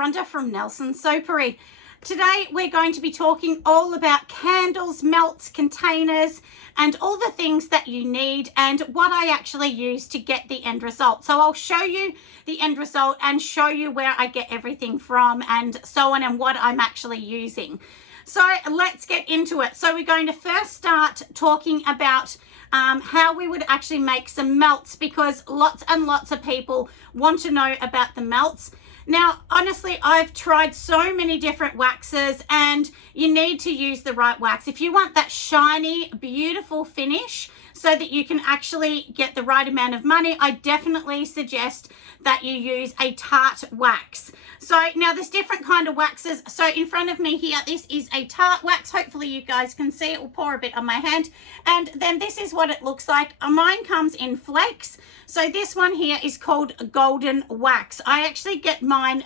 Rhonda from Nelson Soapery. Today we're going to be talking all about candles, melts, containers, and all the things that you need and what I actually use to get the end result. So I'll show you the end result and show you where I get everything from and so on and what I'm actually using. So let's get into it. So we're going to first start talking about how we would actually make some melts, because lots and lots of people want to know about the melts. Now, honestly, I've tried so many different waxes and you need to use the right wax. If you want that shiny, beautiful finish so that you can actually get the right amount of money, I definitely suggest that you use a tart wax. So now there's different kind of waxes. So in front of me here, this is a tart wax. Hopefully you guys can see it. Will pour a bit on my hand. And then this is what it looks like. Mine comes in flakes. So this one here is called golden wax. I actually get mine,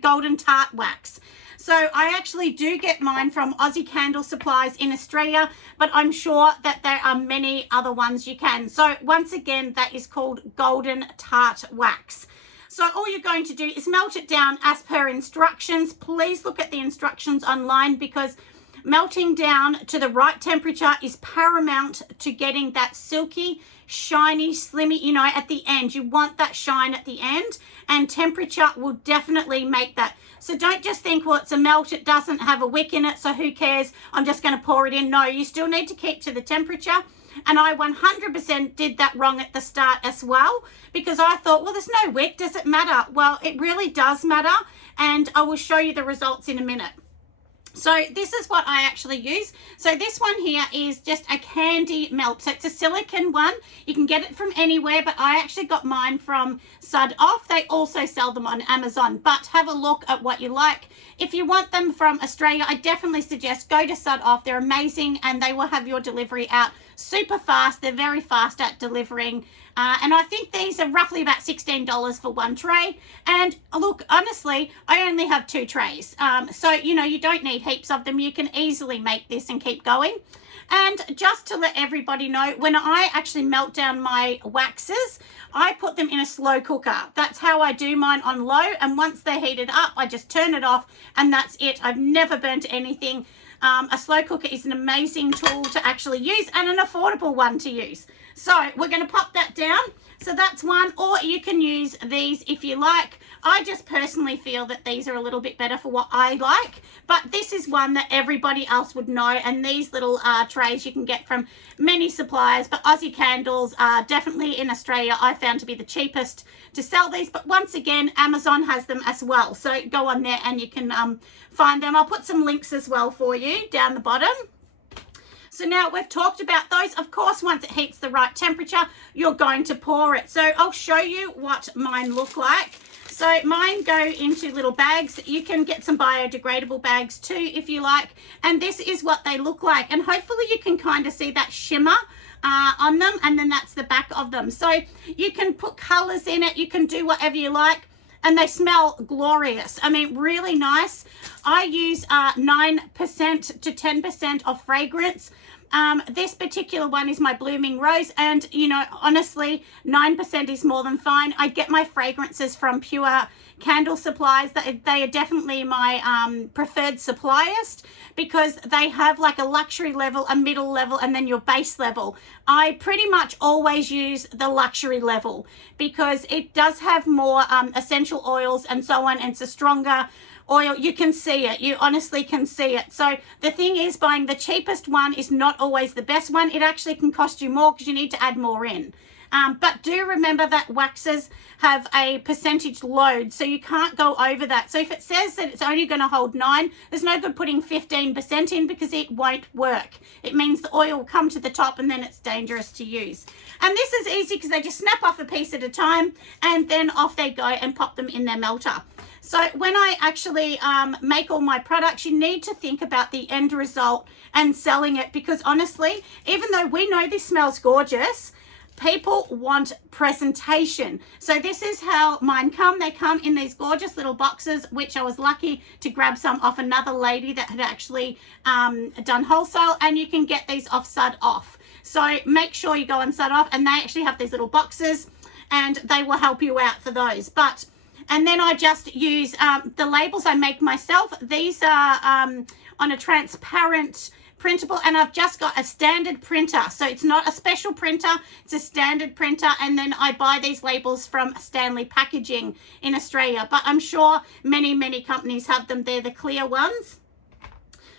golden tart wax. So I actually do get mine from Aussie Candle Supplies in Australia, but I'm sure that there are many other ones you can. So once again, that is called golden tart wax. So all you're going to do is melt it down as per instructions. Please look at the instructions online, because melting down to the right temperature is paramount to getting that silky, shiny, slimmy, you know, at the end. You want that shine at the end, and temperature will definitely make that. So don't just think, well, it's a melt, it doesn't have a wick in it, so who cares? I'm just going to pour it in. No, you still need to keep to the temperature. And I 100% did that wrong at the start as well, because I thought, well, there's no wick, does it matter? Well, it really does matter, and I will show you the results in a minute. So this is what I actually use. So this one here is just a candy melt. So it's a silicone one. You can get it from anywhere, but I actually got mine from Sud Off. They also sell them on Amazon, but have a look at what you like. If you want them from Australia, I definitely suggest go to Sud Off. They're amazing, and they will have your delivery out super fast. They're very fast at delivering. And I think these are roughly about $16 for one tray. And look, honestly, I only have 2 trays. So, you know, you don't need heaps of them. You can easily make this and keep going. And just to let everybody know, when I actually melt down my waxes, I put them in a slow cooker. That's how I do mine, on low. And once they're heated up, I just turn it off, and that's it. I've never burnt anything. A slow cooker is an amazing tool to actually use, and an affordable one to use. So we're going to pop that down. So that's one, or you can use these if you like. I just personally feel that these are a little bit better for what I like, but this is one that everybody else would know. And these little trays you can get from many suppliers, but Aussie Candles are definitely in Australia, I found to be the cheapest to sell these. But once again, Amazon has them as well. So go on there and you can find them. I'll put some links as well for you down the bottom. So now we've talked about those. Of course, once it heats the right temperature, you're going to pour it. So I'll show you what mine look like. So mine go into little bags. You can get some biodegradable bags too if you like. And this is what they look like. And hopefully you can kind of see that shimmer on them. And then that's the back of them. So you can put colors in it. You can do whatever you like. And they smell glorious. I mean, really nice. I use 9% to 10% of fragrance. This particular one is my Blooming Rose, and you know, honestly, 9% is more than fine. I get my fragrances from Pure Candle Supplies. They are definitely my preferred suppliers, because they have like a luxury level, a middle level, and then your base level. I pretty much always use the luxury level because it does have more essential oils and so on, and it's a stronger oil. You can see it. You honestly can see it. So the thing is, buying the cheapest one is not always the best one. It actually can cost you more because you need to add more in. But do remember that waxes have a percentage load, so you can't go over that. So if it says that it's only going to hold 9, there's no good putting 15% in, because it won't work. It means the oil will come to the top, and then it's dangerous to use. And this is easy because they just snap off a piece at a time, and then off they go and pop them in their melter. So when I actually make all my products, you need to think about the end result and selling it, because honestly, even though we know this smells gorgeous, people want presentation. So this is how mine come. They come in these gorgeous little boxes, which I was lucky to grab some off another lady that had actually done wholesale, and you can get these off Sud Off. So make sure you go on Sud Off, and they actually have these little boxes, and they will help you out for those. But And then I just use the labels I make myself. These are on a transparent printable, and I've just got a standard printer, so it's not a special printer, it's a standard printer. And then I buy these labels from Stanley Packaging in Australia, but I'm sure many companies have them. They're the clear ones,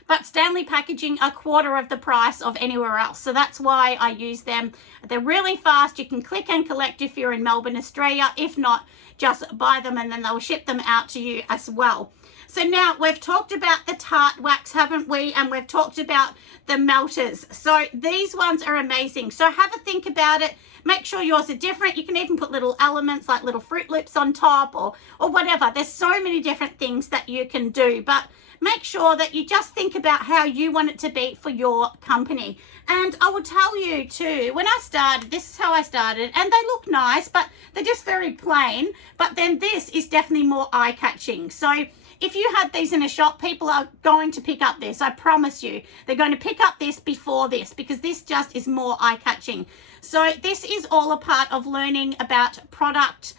but Stanley Packaging are quarter of the price of anywhere else, so that's why I use them. They're really fast. You can click and collect if you're in Melbourne, Australia. If not, just buy them and then they'll ship them out to you as well. So now we've talked about the tart wax, haven't we? And we've talked about the melters. So these ones are amazing. So have a think about it. Make sure yours are different. You can even put little elements like little Fruit Loops on top or whatever. There's so many different things that you can do, but make sure that you just think about how you want it to be for your company. And I will tell you too, when I started, this is how I started, and they look nice, but they're just very plain. But then this is definitely more eye-catching. So if you had these in a shop, people are going to pick up this. I promise you. They're going to pick up this before this because this just is more eye-catching. So this is all a part of learning about product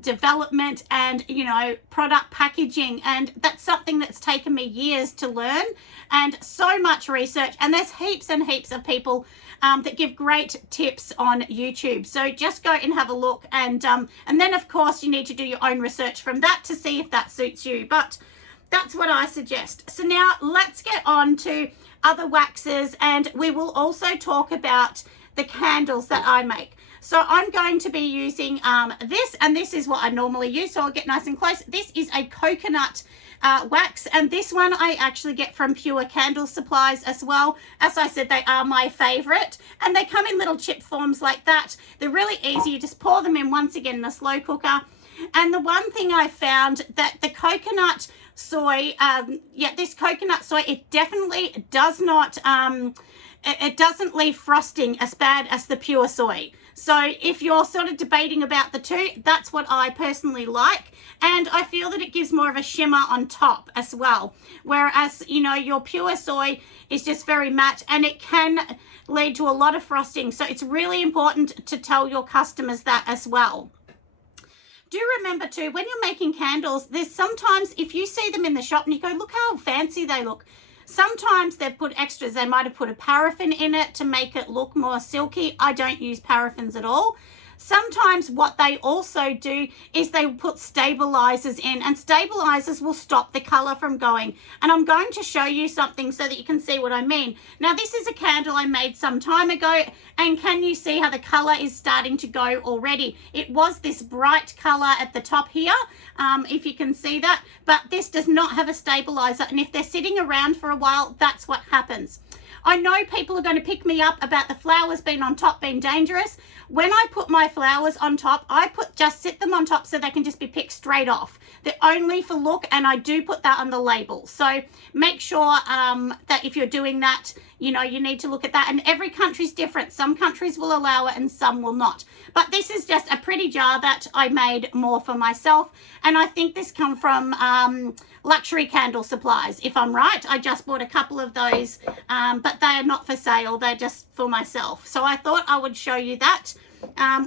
development and, you know, product packaging. And that's something that's taken me years to learn and so much research. And there's heaps and heaps of people that give great tips on YouTube. So just go and have a look. And then, of course, you need to do your own research from that to see if that suits you. But that's what I suggest. So now let's get on to other waxes, and we will also talk about the candles that I make. So I'm going to be using this, and this is what I normally use. So I'll get nice and close. This is a coconut wax, and this one I actually get from Pure Candle Supplies as well. As I said, they are my favorite, and they come in little chip forms like that. They're really easy. You just pour them in once again in a slow cooker. And the one thing I found that the coconut soy, this coconut soy, it definitely does not, it doesn't leave frosting as bad as the pure soy. So if you're sort of debating about the two, that's what I personally like. And I feel that it gives more of a shimmer on top as well. Whereas, you know, your pure soy is just very matte and it can lead to a lot of frosting. So it's really important to tell your customers that as well. Do remember too, when you're making candles, there's sometimes, if you see them in the shop and you go, look how fancy they look. Sometimes they've put extras. They might have put a paraffin in it to make it look more silky. I don't use paraffins at all. Sometimes what they also do is they put stabilizers in, and stabilizers will stop the color from going. And I'm going to show you something so that you can see what I mean. Now, this is a candle I made some time ago, and can you see how the color is starting to go already? It was this bright color at the top here, if you can see that, but this does not have a stabilizer, and if they're sitting around for a while, that's what happens. I know people are going to pick me up about the flowers being on top being dangerous. When I put my flowers on top, I just sit them on top so they can just be picked straight off. They're only for look, and I do put that on the label. So make sure that if you're doing that, you know, you need to look at that. And every country's different. Some countries will allow it and some will not. But this is just a pretty jar that I made more for myself. And I think this come from Luxury Candle Supplies, if I'm right. I just bought a couple of those, but they are not for sale. They're just for myself. So I thought I would show you that.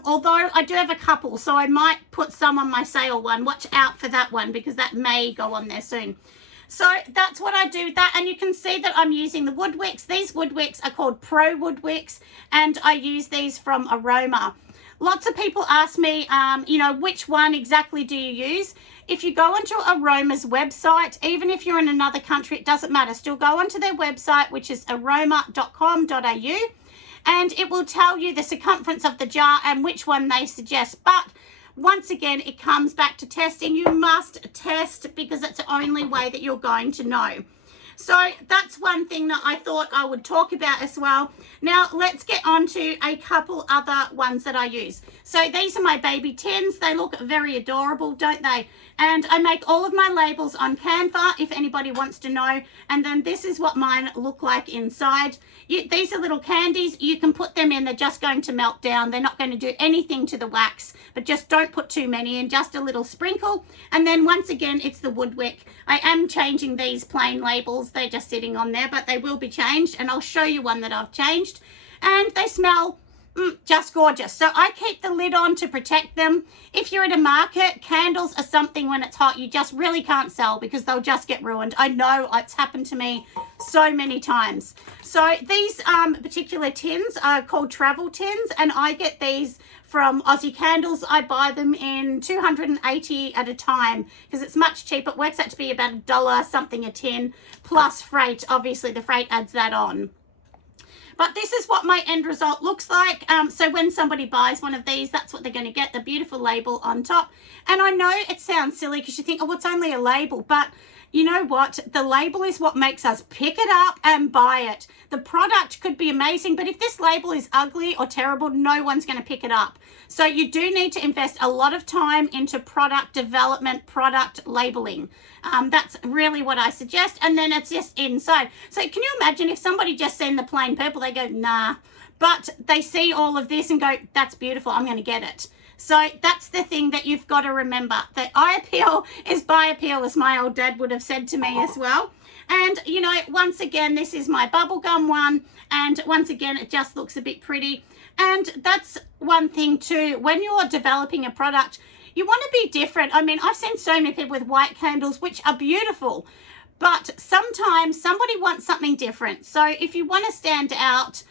Although I do have a couple, so I might put some on my sale one. Watch out for that one because that may go on there soon. So that's what I do with that. And you can see that I'm using the wood wicks. These wood wicks are called Pro Wood Wicks, and I use these from Aroma. Lots of people ask me, you know, which one exactly do you use? If you go onto Aroma's website, even if you're in another country, it doesn't matter. Still go onto their website, which is aroma.com.au, and it will tell you the circumference of the jar and which one they suggest. But once again, it comes back to testing. You must test because it's the only way that you're going to know. So that's one thing that I thought I would talk about as well. Now let's get on to a couple other ones that I use. So these are my baby tins. They look very adorable, don't they? And I make all of my labels on Canva if anybody wants to know. And then this is what mine look like inside. These are little candies. You can put them in. They're just going to melt down. They're not going to do anything to the wax, but just don't put too many in, just a little sprinkle. And then once again, it's the wood wick. I am changing these plain labels. They're just sitting on there, but they will be changed. And I'll show you one that I've changed. And they smell Just gorgeous. So I keep the lid on to protect them. If you're at a market, candles are something when it's hot you just really can't sell because they'll just get ruined. I know, it's happened to me so many times. So these particular tins are called travel tins, and I get these from Aussie Candles. I buy them in 280 at a time because it's much cheaper. It works out to be about $1 something a tin plus freight. Obviously the freight adds that on. But this is what my end result looks like. So when somebody buys one of these, that's what they're going to get, the beautiful label on top. And I know it sounds silly because you think, oh, it's only a label. But you know what? The label is what makes us pick it up and buy it. The product could be amazing, but if this label is ugly or terrible, no one's going to pick it up. So you do need to invest a lot of time into product development, product labeling. That's really what I suggest. And then it's just inside. So can you imagine if somebody just seen the plain purple, they go, nah. But they see all of this and go, that's beautiful, I'm going to get it. So that's the thing that you've got to remember. That eye appeal is buy appeal, as my old dad would have said to me as well. And, you know, once again, this is my bubblegum one. And once again, it just looks a bit pretty. And that's one thing too. When you're developing a product, you want to be different. I mean, I've seen so many people with white candles, which are beautiful. But sometimes somebody wants something different. So if you want to stand out,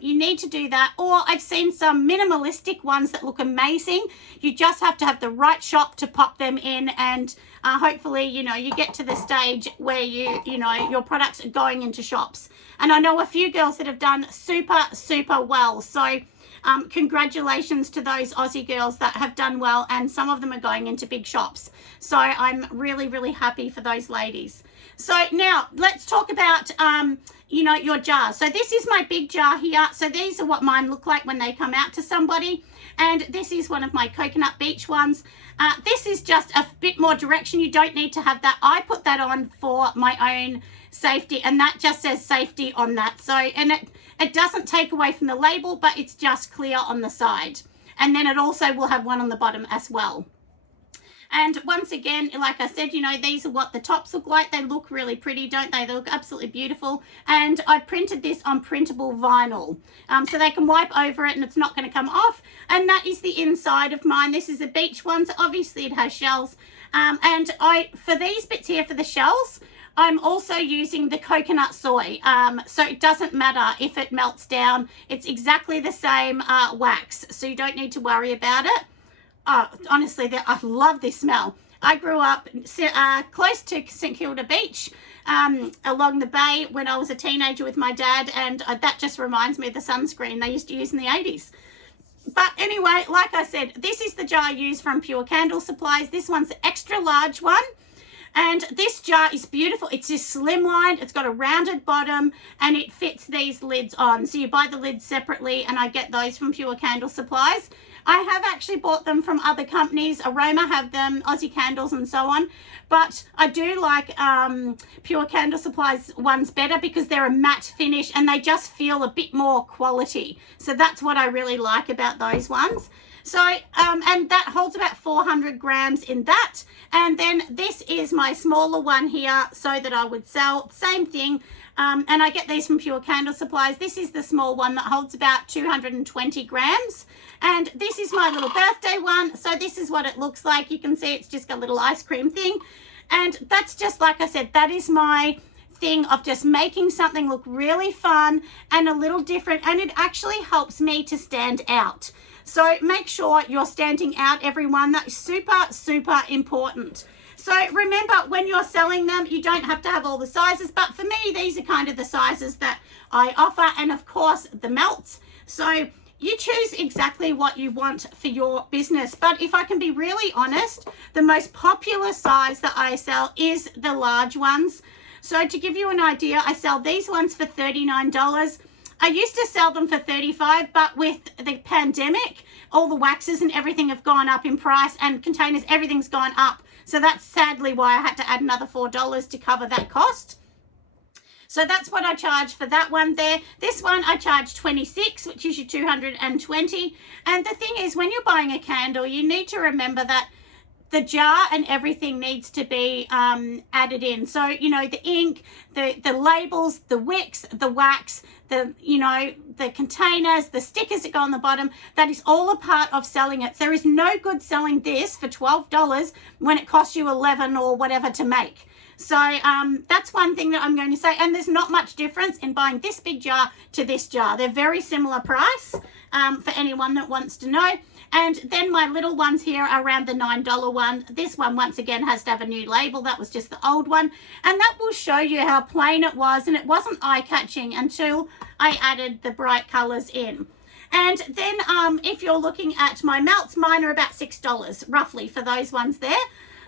you need to do that. Or I've seen some minimalistic ones that look amazing. You just have to have the right shop to pop them in, and hopefully, you know, you get to the stage where you know, your products are going into shops. And I know a few girls that have done super, super well. So congratulations to those Aussie girls that have done well, and some of them are going into big shops. So I'm really, really happy for those ladies. So now let's talk about, you know, your jars. So this is my big jar here. So these are what mine look like when they come out to somebody. And this is one of my coconut beach ones. This is just a bit more direction. You don't need to have that. I put that on for my own safety, and that just says safety on that. So, and it doesn't take away from the label, but it's just clear on the side. And then it also will have one on the bottom as well. And once again, like I said, you know, these are what the tops look like. They look really pretty, don't they? They look absolutely beautiful. And I printed this on printable vinyl. So they can wipe over it and it's not going to come off. And that is the inside of mine. This is a beach one, so obviously it has shells. And for these bits here, for the shells, I'm also using the coconut soy. So it doesn't matter if it melts down. It's exactly the same wax. So you don't need to worry about it. Honestly, I love this smell. I grew up close to St Kilda Beach along the bay when I was a teenager with my dad, and that just reminds me of the sunscreen they used to use in the 80s. But anyway, like I said, this is the jar I use from Pure Candle Supplies. This one's the extra large one. And this jar is beautiful. It's just slimlined. It's got a rounded bottom and it fits these lids on. So you buy the lids separately, and I get those from Pure Candle Supplies. I have actually bought them from other companies. Aroma have them, Aussie Candles and so on. But I do like Pure Candle Supplies ones better because they're a matte finish and they just feel a bit more quality. So that's what I really like about those ones. So, and that holds about 400 grams in that. And then this is my smaller one here so that I would sell. Same thing. And I get these from Pure Candle Supplies. This is the small one that holds about 220 grams. And this is my little birthday one. So this is what it looks like. You can see it's just a little ice cream thing. And that's just, like I said, that is my thing of just making something look really fun and a little different. And it actually helps me to stand out. So make sure you're standing out, everyone. That is super, super important. So remember, when you're selling them, you don't have to have all the sizes. But for me, these are kind of the sizes that I offer. And of course, the melts. So you choose exactly what you want for your business. But if I can be really honest, the most popular size that I sell is the large ones. So to give you an idea, I sell these ones for $39. I used to sell them for $35, but with the pandemic, all the waxes and everything have gone up in price, and containers, everything's gone up. So that's sadly why I had to add another $4 to cover that cost. So that's what I charge for that one there. This one I charge $26, which is your 220. And the thing is, when you're buying a candle, you need to remember that the jar and everything needs to be added in. So, you know, the ink, the labels, the wicks, the wax, the, you know, the containers, the stickers that go on the bottom, that is all a part of selling it. There is no good selling this for $12 when it costs you $11 or whatever to make. So that's one thing that I'm going to say. And there's not much difference in buying this big jar to this jar. They're very similar price for anyone that wants to know. And then my little ones here are around the $9 one. This one, once again, has to have a new label. That was just the old one. And that will show you how plain it was. And it wasn't eye-catching until I added the bright colours in. And then if you're looking at my melts, mine are about $6 roughly for those ones there.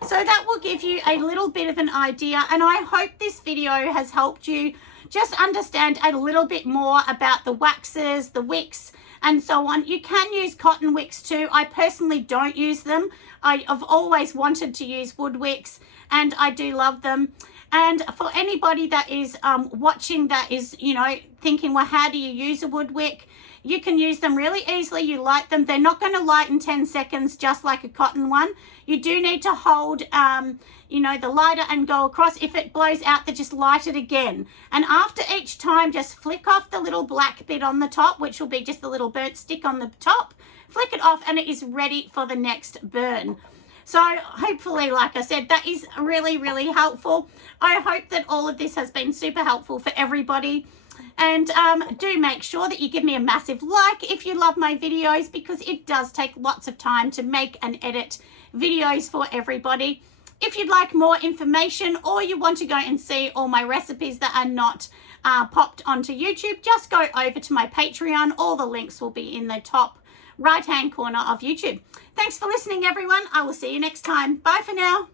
So that will give you a little bit of an idea. And I hope this video has helped you just understand a little bit more about the waxes, the wicks, and so on. You can use cotton wicks too. I personally don't use them. I've always wanted to use wood wicks, and I do love them. And for anybody that is watching that is, you know, thinking, well, how do you use a wood wick? You can use them really easily. You light them. They're not going to light in 10 seconds just like a cotton one. You do need to hold, you know, the lighter and go across. If it blows out, then just light it again. And after each time, just flick off the little black bit on the top, which will be just the little burnt stick on the top. Flick it off and it is ready for the next burn. So hopefully, like I said, that is really, really helpful. I hope that all of this has been super helpful for everybody. And do make sure that you give me a massive like if you love my videos, because it does take lots of time to make and edit videos for everybody. If you'd like more information or you want to go and see all my recipes that are not popped onto YouTube, just go over to my Patreon. All the links will be in the top right-hand corner of YouTube. Thanks for listening, everyone. I will see you next time. Bye for now.